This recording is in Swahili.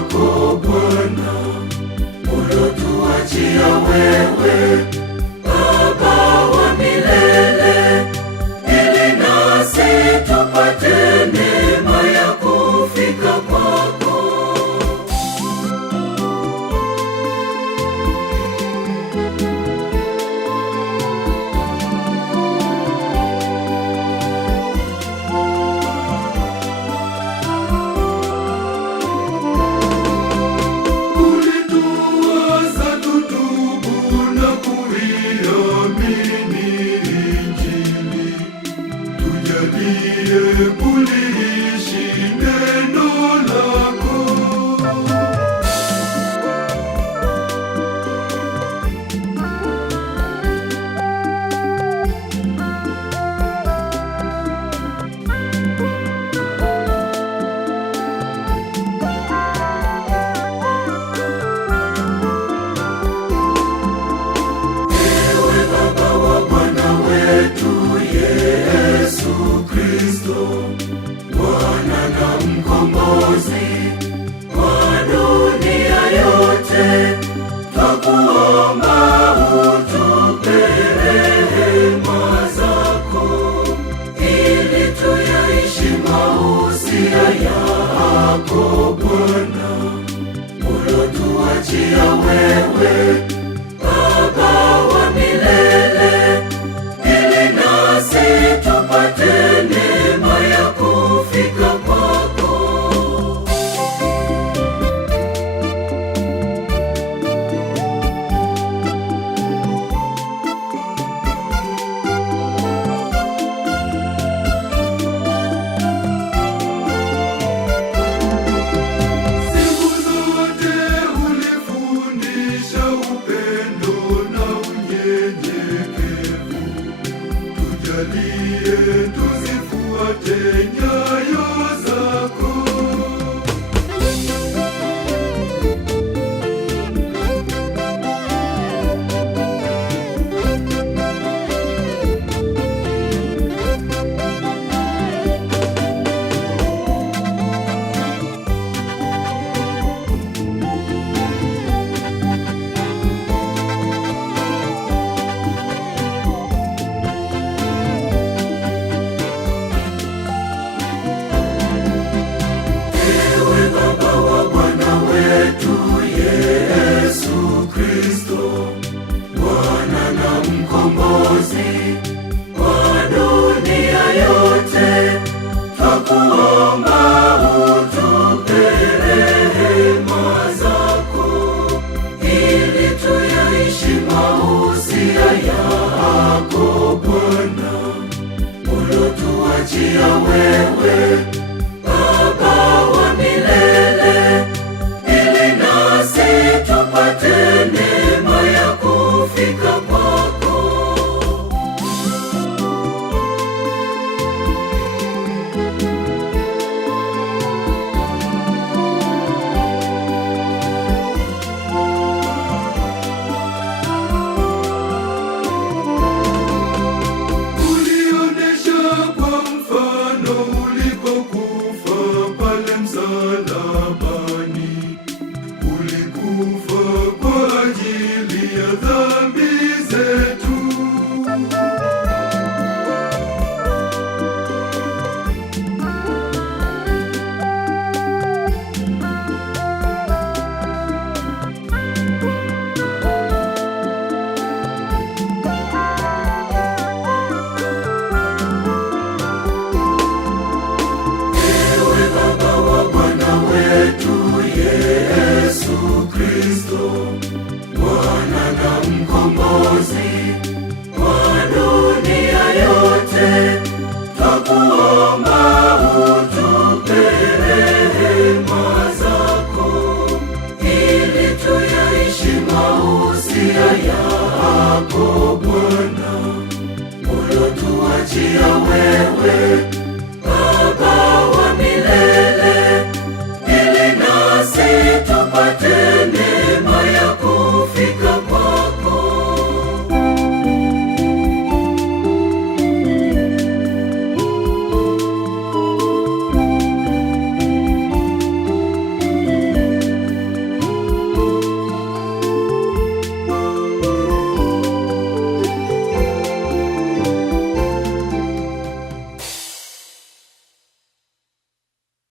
yako Bwana, ulotuachia wewe Baba wa milele, ili nasi tupate neema ya kufika kwako. Kuliishi neno lako. Ewe Baba wa Bwana wetu Yesu Kristo, Bwana na mkombozi wa dunia yote, twakuomba utupe rehema zako, ili tuyaishi mausia yako Bwana, ulotuachia wewe Baba wa milele, ili nasi tupate neema ya kufika kwako. Siku zote ulifundisha upendo na unyenyekevu. Tujalie tuzifuate nyayo zako. Ewe Baba wa Bwana wetu Yesu Kristo, Bwana na mkombozi wa dunia yote, twakuomba utupe rehema zako, ili tuyaishi mausia yako Bwana, ulotuachia wewe Baba wa milele, ili nasi tupate neema ya kufika kwako. Ulionesha kwa mfano ulipokufa pale msalabani. Ulikufa kwa ajili ya dhambi zetu. Ewe Baba wa Bwana wetu Yesu Kristo, Bwana na mkombozi wa dunia yote, twakuomba utupe rehema zako, ili tuyaishi mausia yako Bwana, ulotuachia wewe